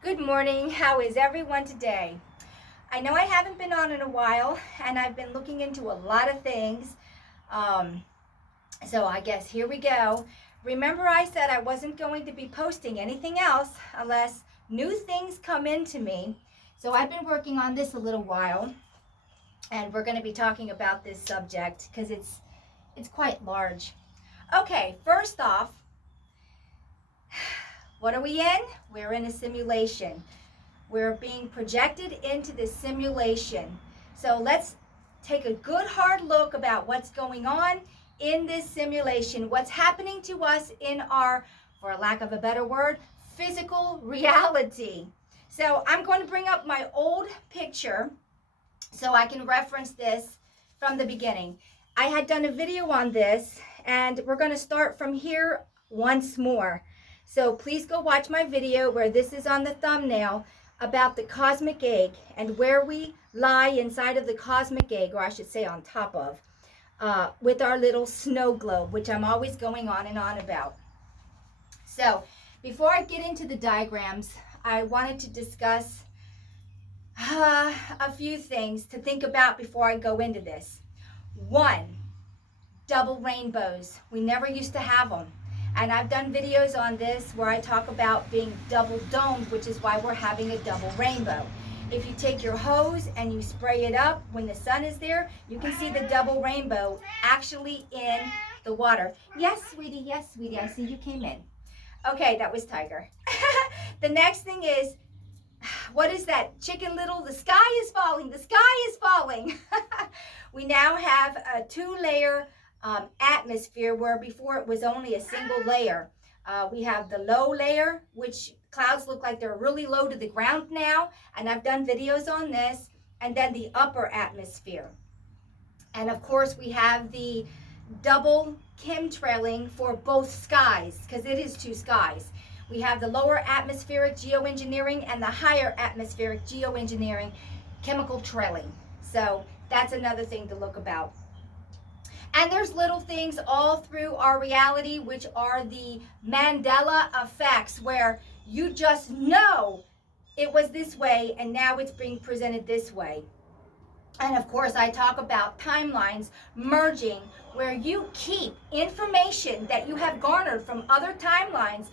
Good morning. How is everyone today? I know I haven't been on in a while, and I've been looking into a lot of things. Um, so I guess here we go. Remember, I said I wasn't going to be posting anything else unless new things come into me. So I've been working on this a little while, and we're going to be talking about this subject because it's quite large. Okay, first off, what are we in? We're in a simulation. We're being projected into this simulation. So let's take a good hard look about what's going on in this simulation, what's happening to us in our, for lack of a better word, physical reality. So I'm going to bring up my old picture so I can reference this from the beginning. I had done a video on this, and we're going to start from here once more. So please go watch my video where this is on the thumbnail about the cosmic egg and where we lie inside of the cosmic egg, or I should say on top of, with our little snow globe, which I'm always going on and on about. So before I get into the diagrams, I wanted to discuss a few things to think about before I go into this. One, double rainbows. We never used to have them. And I've done videos on this where I talk about being double domed, which is why we're having a double rainbow. If you take your hose and you spray it up when the sun is there, you can see the double rainbow actually in the water. Yes, sweetie, I see you came in. Okay, that was Tiger. The next thing is, what is that? Chicken Little, the sky is falling, the sky is falling. We now have a two-layer atmosphere where before it was only a single layer. We have the low layer, which clouds look like they're really low to the ground now, and I've done videos on this, and then the upper atmosphere. And of course we have the double chemtrailing for both skies, because it is two skies. We have the lower atmospheric geoengineering and the higher atmospheric geoengineering chemical trailing. So that's another thing to look about. And there's little things all through our reality, which are the Mandela effects, where you just know it was this way and now it's being presented this way. And of course, I talk about timelines merging, where you keep information that you have garnered from other timelines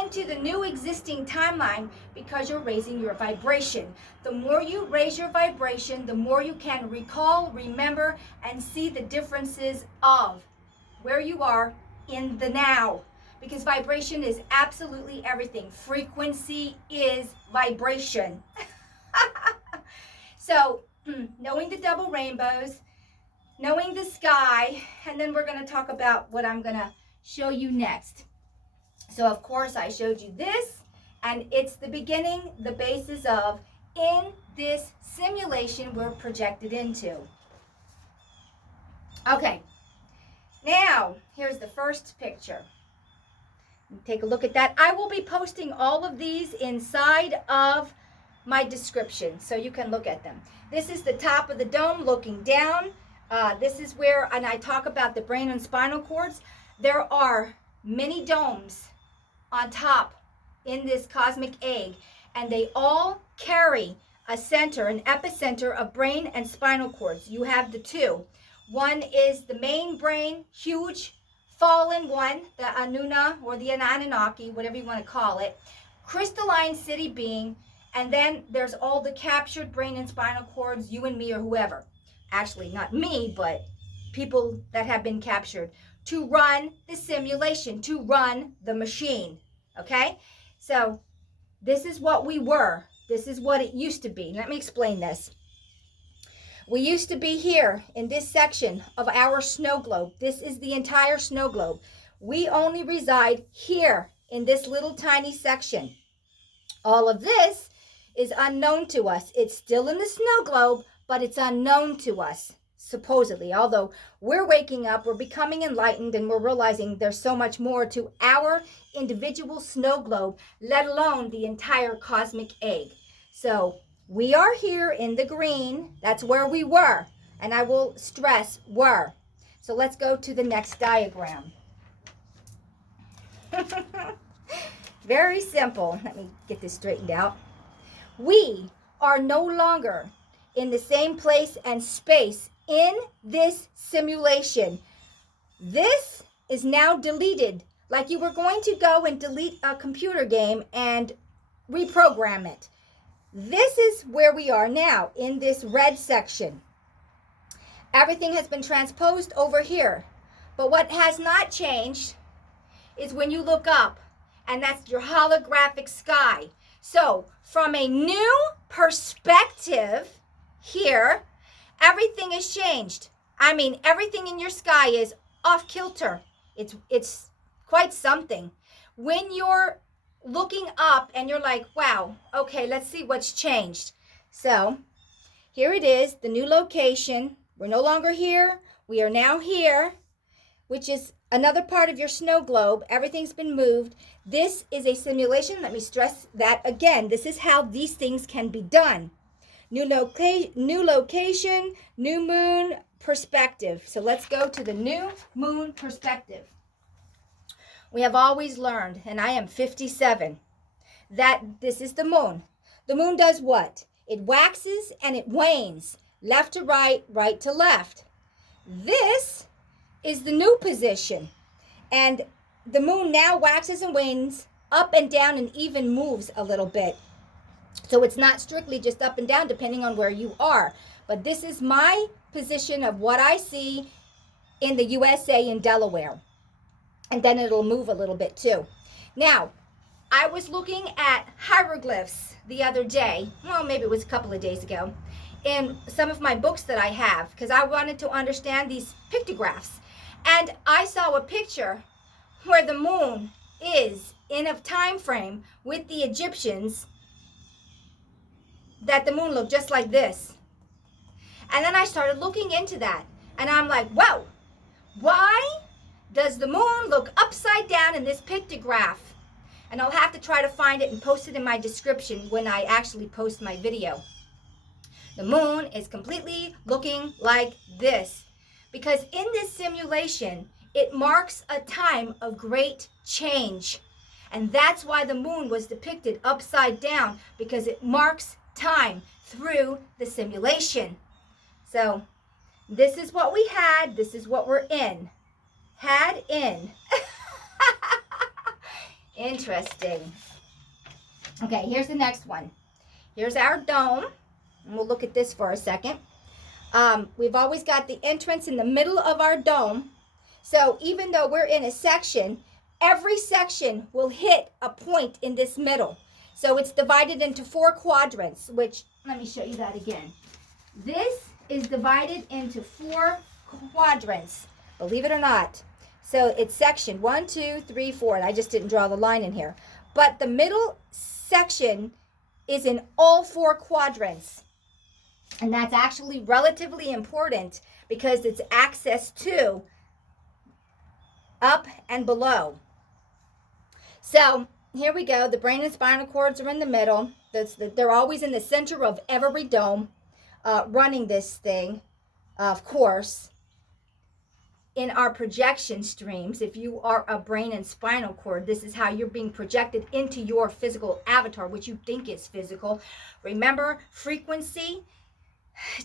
into the new existing timeline because you're raising your vibration. The more you raise your vibration, the more you can recall, remember, and see the differences of where you are in the now. Because vibration is absolutely everything. Frequency is vibration. So, knowing the double rainbows, knowing the sky, and then we're going to talk about what I'm going to show you next. So of course I showed you this, and it's the beginning, the basis of in this simulation we're projected into. Okay, now here's the first picture. Take a look at that. I will be posting all of these inside of my description so you can look at them. This is the top of the dome looking down. This is where, and I talk about the brain and spinal cords. There are many domes on top in this cosmic egg, and they all carry a center, an epicenter of brain and spinal cords. You have the two. One is the main brain, huge, fallen one, the Anuna or the Anunnaki, whatever you want to call it, crystalline city being, and then there's all the captured brain and spinal cords, you and me or whoever. Actually, not me, but people that have been captured to run the simulation, to run the machine. Okay? So this is what we were. This is what it used to be. Let me explain this. We used to be here in this section of our snow globe. This is the entire snow globe. We only reside here in this little tiny section. All of this is unknown to us. It's still in the snow globe, but it's unknown to us, supposedly. Although we're waking up, we're becoming enlightened, and we're realizing there's so much more to our individual snow globe, let alone the entire cosmic egg. So we are here in the green. That's where we were. And I will stress were. So let's go to the next diagram. Very simple. Let me get this straightened out. We are no longer in the same place and space in this simulation. This is now deleted, like you were going to go and delete a computer game and reprogram it. This is where we are now in this red section. Everything has been transposed over here. But what has not changed is when you look up, and that's your holographic sky. So from a new perspective here, everything is changed. I mean, everything in your sky is off kilter. It's quite something. When you're looking up and you're like, wow, okay, let's see what's changed. So here it is, the new location. We're no longer here. We are now here, which is another part of your snow globe. Everything's been moved. This is a simulation. Let me stress that again. This is how these things can be done. New location, new moon perspective. So let's go to the new moon perspective. We have always learned, and I am 57, that this is the moon. The moon does what? It waxes and it wanes, left to right, right to left. This is the new position. And the moon now waxes and wanes up and down and even moves a little bit. So it's not strictly just up and down depending on where you are. But this is my position of what I see in the USA in Delaware. And then it'll move a little bit too. Now, I was looking at hieroglyphs the other day. Well, maybe it was a couple of days ago. In some of my books that I have, because I wanted to understand these pictographs. And I saw a picture where the moon is in a time frame with the Egyptians, that the moon looked just like this. And then I started looking into that. And I'm like, whoa, why does the moon look upside down in this pictograph? And I'll have to try to find it and post it in my description when I actually post my video. The moon is completely looking like this. Because in this simulation, it marks a time of great change. And that's why the moon was depicted upside down, because it marks time through the simulation. So this is what we had. This is what we're in. Had in. Interesting. Okay, here's the next one. Here's our dome. And we'll look at this for a second. We've always got the entrance in the middle of our dome. So even though we're in a section, every section will hit a point in this middle. So it's divided into 4 quadrants, which, let me show you that again. This is divided into 4 quadrants, believe it or not. So it's section 1, 2, 3, 4, and I just didn't draw the line in here. But the middle section is in all 4 quadrants. And that's actually relatively important because it's access to up and below. So here we go. The brain and spinal cords are in the middle. They're always in the center of every dome, running this thing, of course. In our projection streams, if you are a brain and spinal cord, this is how you're being projected into your physical avatar, which you think is physical. Remember, frequency,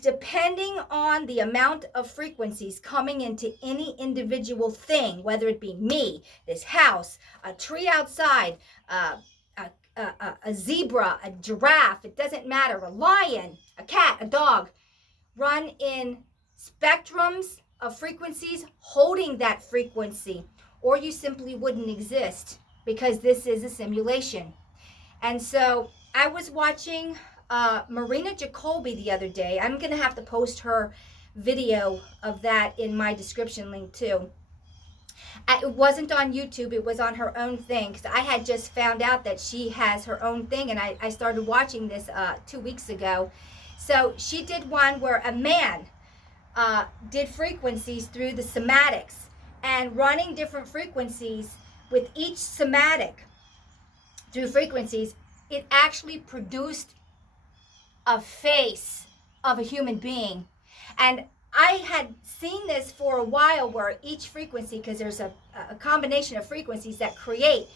depending on the amount of frequencies coming into any individual thing, whether it be me, this house, a tree outside, a zebra, a giraffe, it doesn't matter, a lion, a cat, a dog, run in spectrums of frequencies holding that frequency, or you simply wouldn't exist, because this is a simulation. And so I was watching Marina Jacoby the other day. I'm going to have to post her video of that in my description link too. It wasn't on YouTube, it was on her own thing, because I had just found out that she has her own thing, and I started watching this 2 weeks ago. So she did one where a man did frequencies through the somatics, and running different frequencies with each somatic through frequencies, it actually produced a face of a human being. And I had seen this for a while, where each frequency, because there's a combination of frequencies that create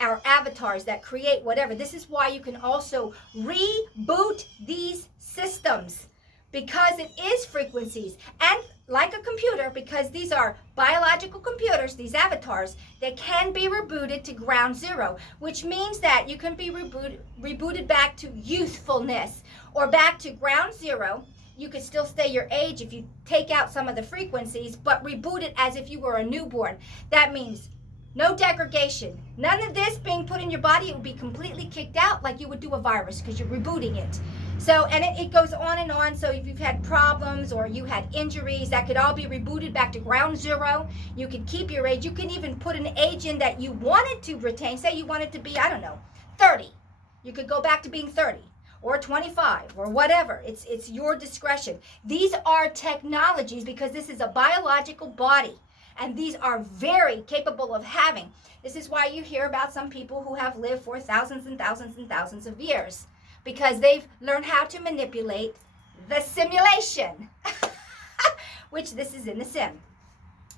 our avatars that create whatever. This is why you can also reboot these systems, because it is frequencies. And like a computer, because these are biological computers, these avatars, they can be rebooted to ground zero, which means that you can be rebooted back to youthfulness or back to ground zero. You could still stay your age if you take out some of the frequencies, but reboot it as if you were a newborn. That means no degradation. None of this being put in your body. It would be completely kicked out like you would do a virus, because you're rebooting it. So, and it goes on and on. So if you've had problems or you had injuries, that could all be rebooted back to ground zero. You can keep your age. You can even put an age in that you wanted to retain. Say you wanted to be, I don't know, 30. You could go back to being 30 or 25 or whatever. It's your discretion. These are technologies, because this is a biological body. And these are very capable of having. This is why you hear about some people who have lived for thousands and thousands and thousands of years, because they've learned how to manipulate the simulation, which this is in the sim.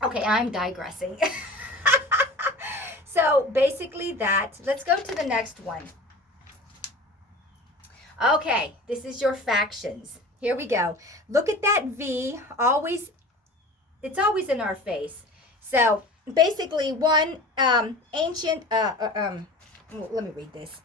Okay, I'm digressing. So basically let's go to the next one. Okay, this is your factions. Here we go. Look at that V, it's always in our face. So basically one ancient, let me read this.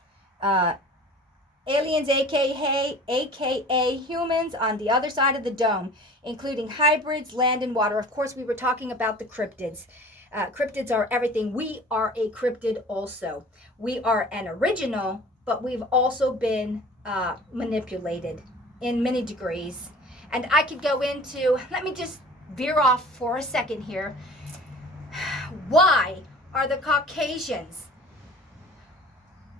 Aliens, aka humans on the other side of the dome, including hybrids, land and water. Of course, we were talking about the cryptids. Cryptids are everything. We are a cryptid also. We are an original, but we've also been manipulated in many degrees. And I could go into, let me just veer off for a second here. Why are the Caucasians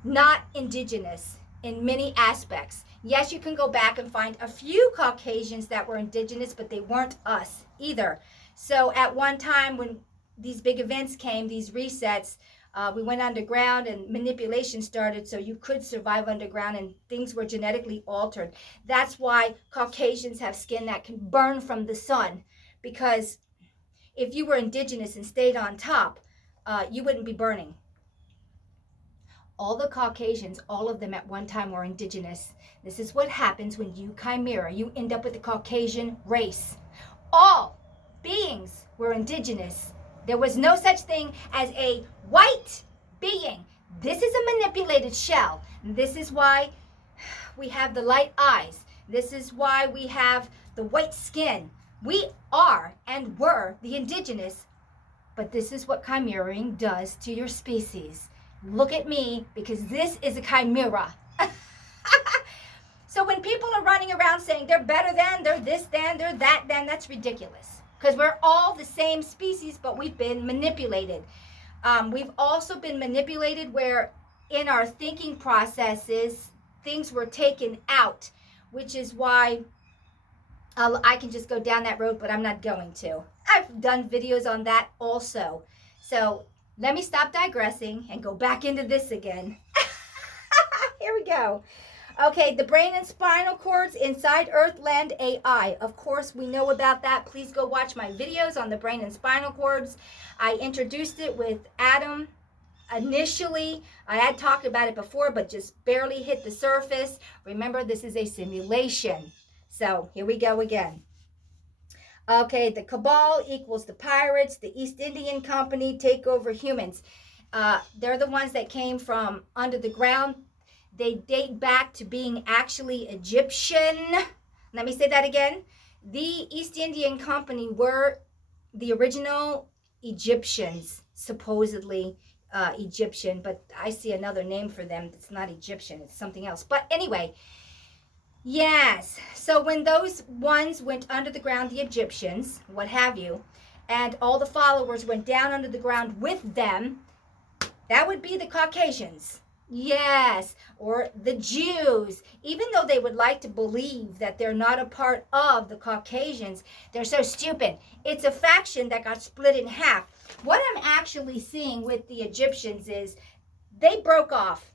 not indigenous in many aspects? Yes, you can go back and find a few Caucasians that were indigenous, but they weren't us either. So at one time when these big events came, these resets, we went underground and manipulation started, so you could survive underground, and things were genetically altered. That's why Caucasians have skin that can burn from the sun, because if you were indigenous and stayed on top, you wouldn't be burning. All the Caucasians, all of them at one time were indigenous. This is what happens when you chimera. You end up with the Caucasian race. All beings were indigenous. There was no such thing as a white being. This is a manipulated shell. This is why we have the light eyes. This is why we have the white skin. We are and were the indigenous, but this is what chimeraing does to your species. Look at me, because this is a chimera. So when people are running around saying they're better than, they're this than, they're that than, that's ridiculous. Because we're all the same species, but we've been manipulated. We've also been manipulated where in our thinking processes, things were taken out, which is why I can just go down that road, but I'm not going to. I've done videos on that also. So let me stop digressing and go back into this again. Here we go. Okay, the brain and spinal cords inside Earthland AI. Of course, we know about that. Please go watch my videos on the brain and spinal cords. I introduced it with Adam initially. I had talked about it before, but just barely hit the surface. Remember, this is a simulation. So here we go again. Okay, the cabal equals the pirates. The East Indian Company take over humans. They're the ones that came from under the ground. They date back to being actually Egyptian. Let me say that again. The East Indian Company were the original Egyptians, supposedly Egyptian, but I see another name for them. It's not Egyptian, it's something else. But anyway, yes. So when those ones went under the ground, the Egyptians, what have you, and all the followers went down under the ground with them, that would be the Caucasians. Yes, or the Jews. Even though they would like to believe that they're not a part of the Caucasians, they're so stupid. It's a faction that got split in half. What I'm actually seeing with the Egyptians is they broke off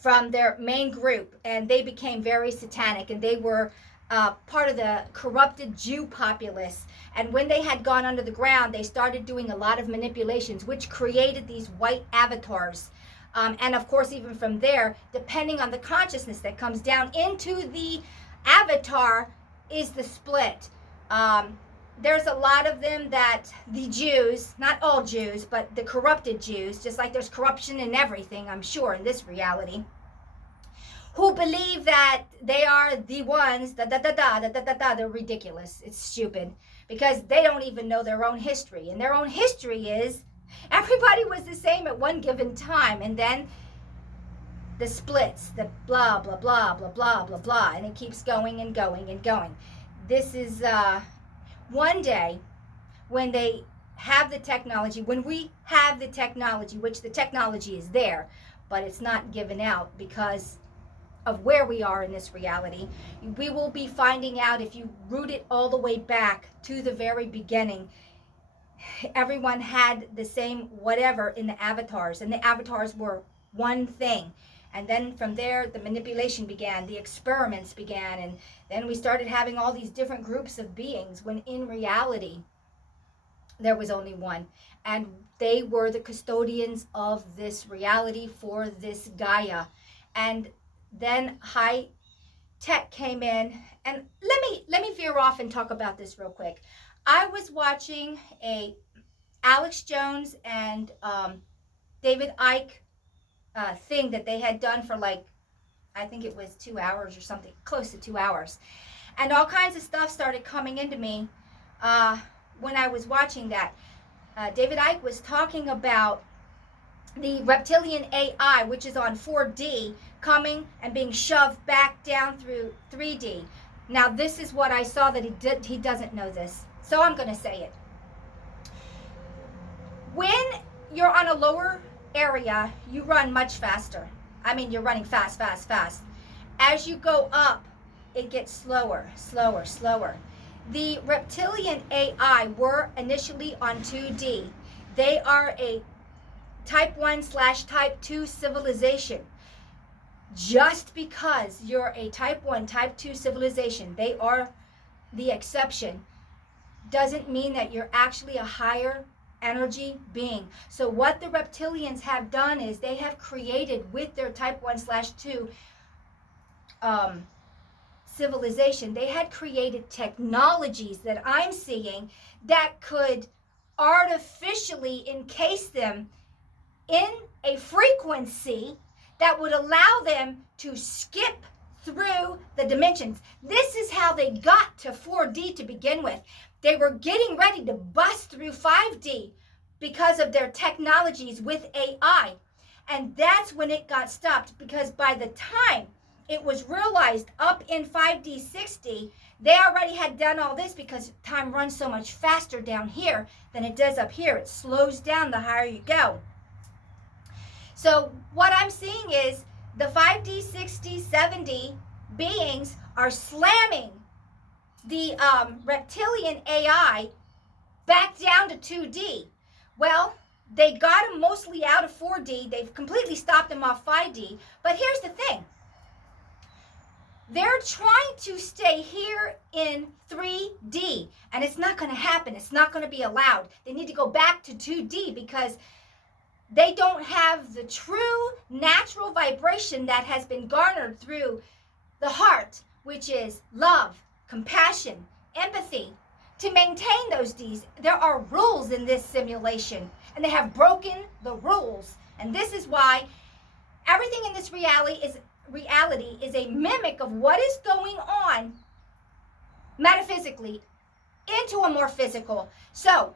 from their main group and they became very satanic, and they were part of the corrupted Jew populace. And when they had gone under the ground, they started doing a lot of manipulations, which created these white avatars. And of course, even from there, depending on the consciousness that comes down into the avatar, is the split. There's a lot of them that the Jews, not all Jews, but the corrupted Jews, just like there's corruption in everything, I'm sure, in this reality, who believe that they are the ones, they're ridiculous. It's stupid because they don't even know their own history. And their own history is everybody was the same at one given time. And then the splits, the blah, blah, blah, blah, blah, blah, blah. And it keeps going and going and going. This is one day when they have the technology, when we have the technology, which the technology is there, but it's not given out because of where we are in this reality. We will be finding out, if you root it all the way back to the very beginning, everyone had the same whatever in the avatars, and the avatars were one thing. And then from there, the manipulation began, the experiments began, and then we started having all these different groups of beings, when in reality, there was only one. And they were the custodians of this reality for this Gaia. And then high tech came in, and let me veer off and talk about this real quick. I was watching a Alex Jones and David Icke thing that they had done for, like, I think it was 2 hours or something, close to 2 hours, and all kinds of stuff started coming into me when I was watching that. David Icke was talking about the reptilian AI, which is on 4D, coming and being shoved back down through 3D. Now, this is what I saw that he doesn't know this, so I'm going to say it. When you're on a lower area, you run much faster. I mean, you're running fast, fast, fast. As you go up, it gets slower, slower, slower. The reptilian AI were initially on 2D. They are a type 1/type 2 civilization. Just because you're a type 1, type 2 civilization, they are the exception, doesn't mean that you're actually a higher energy being. So what the reptilians have done is they have created, with their type 1/2 civilization, they had created technologies that I'm seeing that could artificially encase them in a frequency that would allow them to skip through the dimensions. This is how they got to 4D to begin with. They were getting ready to bust through 5D because of their technologies with AI. And that's when it got stopped, because by the time it was realized up in 5D, 6D, they already had done all this, because time runs so much faster down here than it does up here. It slows down the higher you go. So what I'm seeing is the 5D, 6D, 7D beings are slamming the reptilian AI back down to 2D. Well, they got them mostly out of 4D. They've completely stopped them off 5D. But here's the thing. They're trying to stay here in 3D, and it's not going to happen. It's not going to be allowed. They need to go back to 2D, because they don't have the true natural vibration that has been garnered through the heart, which is love, compassion, empathy, to maintain those Ds. There are rules in this simulation, and they have broken the rules. And this is why everything in this reality is a mimic of what is going on metaphysically into a more physical. So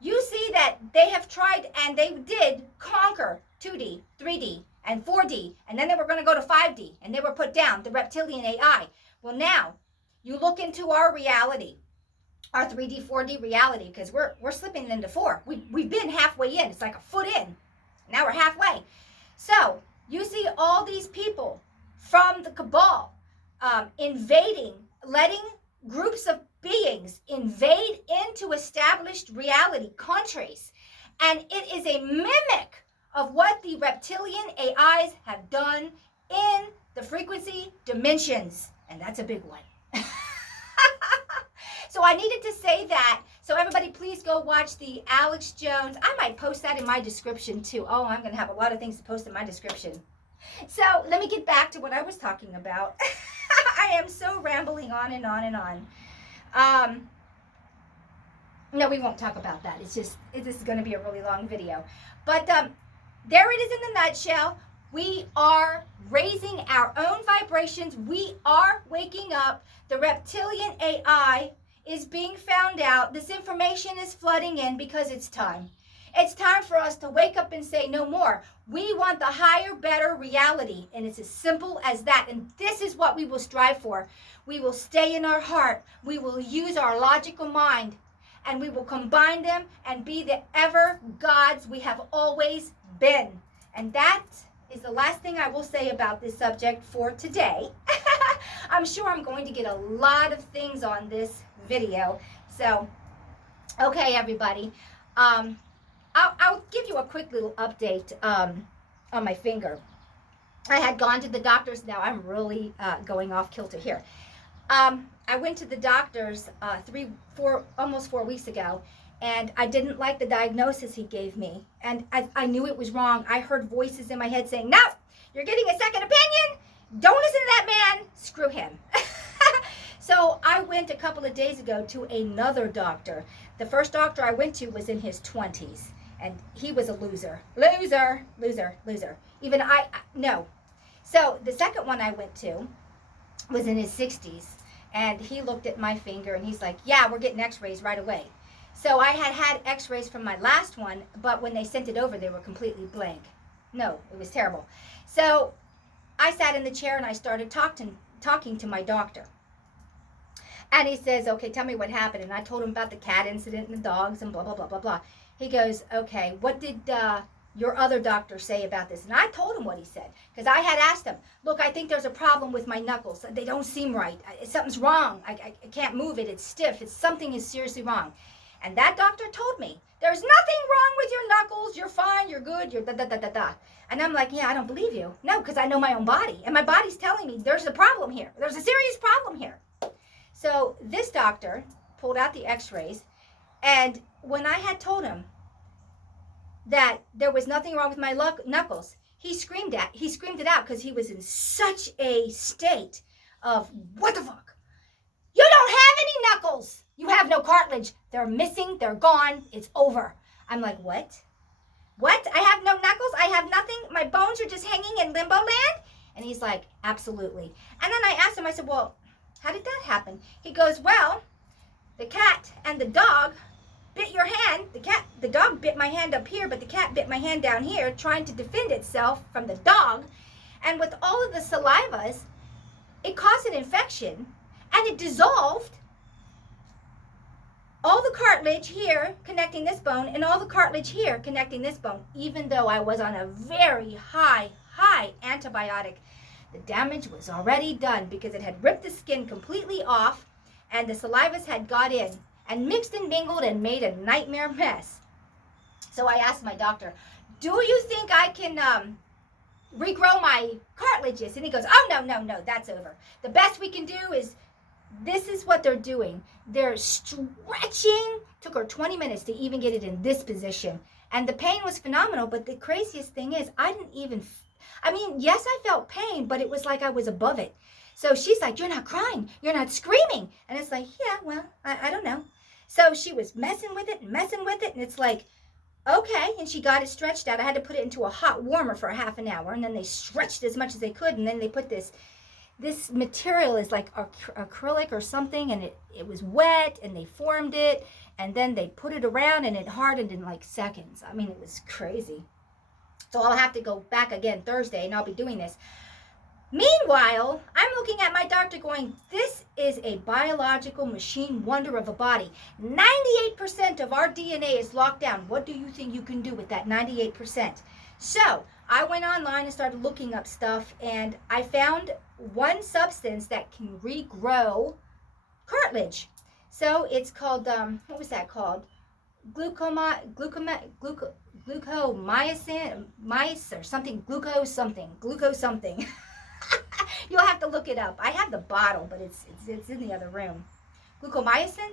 you see that they have tried, and they did conquer 2D, 3D, and 4D, and then they were going to go to 5D, and they were put down, the reptilian AI. Well, now you look into our reality, our 3D, 4D reality, because we're slipping into 4. We've been halfway in. It's like a foot in. Now we're halfway. So you see all these people from the cabal invading, letting groups of beings invade into established reality countries. And it is a mimic of what the reptilian AIs have done in the frequency dimensions. And that's a big one. So I needed to say that So everybody, please go watch the Alex Jones. I might post that in my description too. Oh, I'm going to have a lot of things to post in my description. So let me get back to what I was talking about. I am so rambling on and on and on. No, we won't talk about that. This is going to be a really long video. But there it is in a nutshell. We are raising our own vibrations. We are waking up. The reptilian AI is being found out. This information is flooding in because it's time. It's time for us to wake up and say no more. We want the higher, better reality. And it's as simple as that. And this is what we will strive for. We will stay in our heart. We will use our logical mind. And we will combine them and be the ever gods we have always been. And that is the last thing I will say about this subject for today. I'm sure I'm going to get a lot of things on this video. So, okay, everybody. I'll give you a quick little update on my finger. I had gone to the doctors. Now I'm really going off kilter here. I went to the doctors almost 4 weeks ago, and I didn't like the diagnosis he gave me. And I knew it was wrong. I heard voices in my head saying, no, you're getting a second opinion. Don't listen to that man. Screw him. So I went a couple of days ago to another doctor. The first doctor I went to was in his 20s, and he was a loser. Loser, loser, loser. Even no. So the second one I went to was in his 60s, and he looked at my finger, and he's like, yeah, we're getting x-rays right away. So I had x-rays from my last one, but when they sent it over, they were completely blank. No, it was terrible. So I sat in the chair, and I started talking to my doctor. And he says, okay, tell me what happened. And I told him about the cat incident and the dogs and blah, blah, blah, blah, blah. He goes, okay, what did your other doctor say about this? And I told him what he said, because I had asked him, look, I think there's a problem with my knuckles. They don't seem right. Something's wrong. I can't move it. It's stiff. Something is seriously wrong. And that doctor told me, there's nothing wrong with your knuckles. You're fine. You're good. You're da-da-da-da-da. And I'm like, yeah, I don't believe you. No, because I know my own body. And my body's telling me there's a problem here. There's a serious problem here. So this doctor pulled out the x-rays, and when I had told him that there was nothing wrong with my knuckles, he screamed it out because he was in such a state of, what the fuck? You don't have any knuckles. You have no cartilage. They're missing. They're gone. It's over. I'm like, what? What? I have no knuckles? I have nothing? My bones are just hanging in limbo land? And he's like, absolutely. And then I asked him, I said, well, how did that happen? He goes, well, the cat and the dog bit your hand. The dog bit my hand up here, but the cat bit my hand down here, trying to defend itself from the dog. And with all of the salivas, it caused an infection, and it dissolved all the cartilage here connecting this bone and all the cartilage here connecting this bone, even though I was on a very high antibiotic. The damage was already done because it had ripped the skin completely off, and the salivas had got in and mixed and mingled and made a nightmare mess. So I asked my doctor, do you think I can regrow my cartilages? And he goes, oh, no, that's over. The best we can do is, this is what they're doing. They're stretching. Took her 20 minutes to even get it in this position. And the pain was phenomenal, but the craziest thing is yes, I felt pain, but it was like I was above it. So she's like, you're not crying. You're not screaming. And it's like, yeah, well, I don't know. So she was messing with it. And it's like, okay. And she got it stretched out. I had to put it into a hot warmer for a half an hour. And then they stretched as much as they could. And then they put this material is like acrylic or something. And it was wet, and they formed it. And then they put it around, and it hardened in like seconds. I mean, it was crazy. So I'll have to go back again Thursday, and I'll be doing this. Meanwhile, I'm looking at my doctor going, this is a biological machine wonder of a body. 98% of our DNA is locked down. What do you think you can do with that 98%? So I went online and started looking up stuff, and I found one substance that can regrow cartilage. So it's called, what was that called? Glucomycin, or something, glucose something. You'll have to look it up. I have the bottle, but it's in the other room. Glucomycin?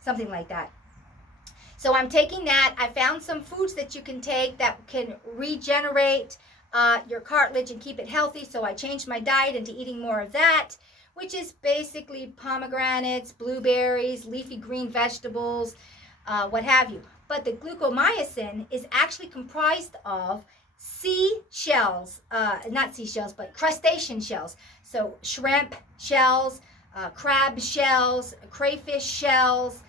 something like that. So I'm taking that. I found some foods that you can take that can regenerate your cartilage and keep it healthy. So I changed my diet into eating more of that, which is basically pomegranates, blueberries, leafy green vegetables, what have you. But the glucomycin is actually comprised of seashells, not seashells, but crustacean shells. So shrimp shells, crab shells, crayfish shells,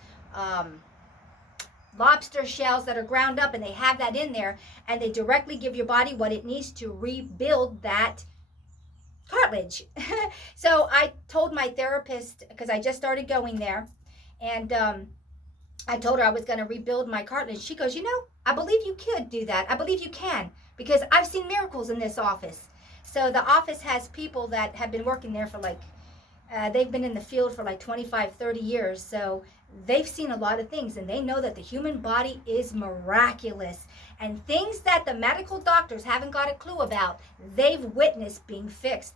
lobster shells that are ground up, and they have that in there, and they directly give your body what it needs to rebuild that cartilage. So I told my therapist, because I just started going there, and I told her I was going to rebuild my cartilage. She goes, you know, I believe you could do that. I believe you can, because I've seen miracles in this office. So the office has people that have been working there for like, they've been in the field for like 25, 30 years. So they've seen a lot of things, and they know that the human body is miraculous. And things that the medical doctors haven't got a clue about, they've witnessed being fixed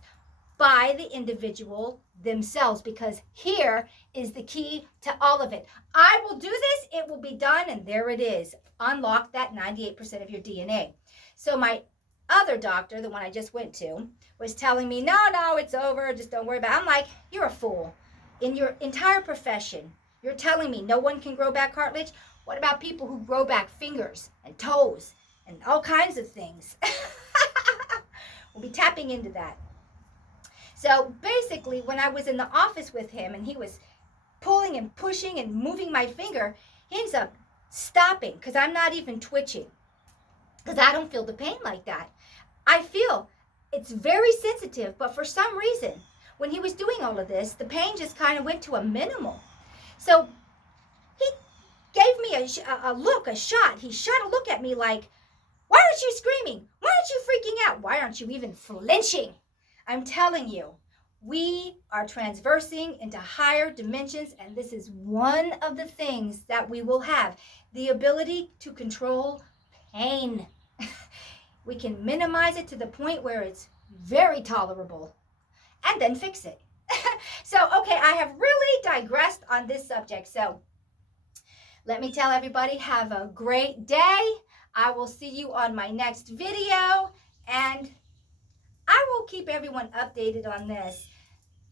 by the individual themselves, because here is the key to all of it. I will do this, it will be done, and there it is. Unlock that 98% of your DNA. So my other doctor, the one I just went to, was telling me, no, it's over, just don't worry about it. I'm like, you're a fool. In your entire profession, you're telling me no one can grow back cartilage? What about people who grow back fingers and toes and all kinds of things? We'll be tapping into that. So basically, when I was in the office with him and he was pulling and pushing and moving my finger, he ends up stopping, because I'm not even twitching, because I don't feel the pain like that. I feel it's very sensitive, but for some reason, when he was doing all of this, the pain just kind of went to a minimal. So he gave me a look, a shot. He shot a look at me like, why aren't you screaming? Why aren't you freaking out? Why aren't you even flinching? I'm telling you, we are transversing into higher dimensions, and this is one of the things that we will have, the ability to control pain. We can minimize it to the point where it's very tolerable, and then fix it. So, okay, I have really digressed on this subject. So let me tell everybody, have a great day. I will see you on my next video, and I will keep everyone updated on this.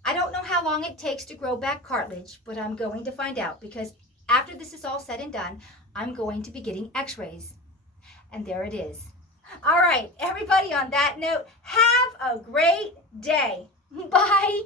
I don't know how long it takes to grow back cartilage, but I'm going to find out, because after this is all said and done, I'm going to be getting x-rays. And there it is. All right, everybody, on that note, have a great day. Bye.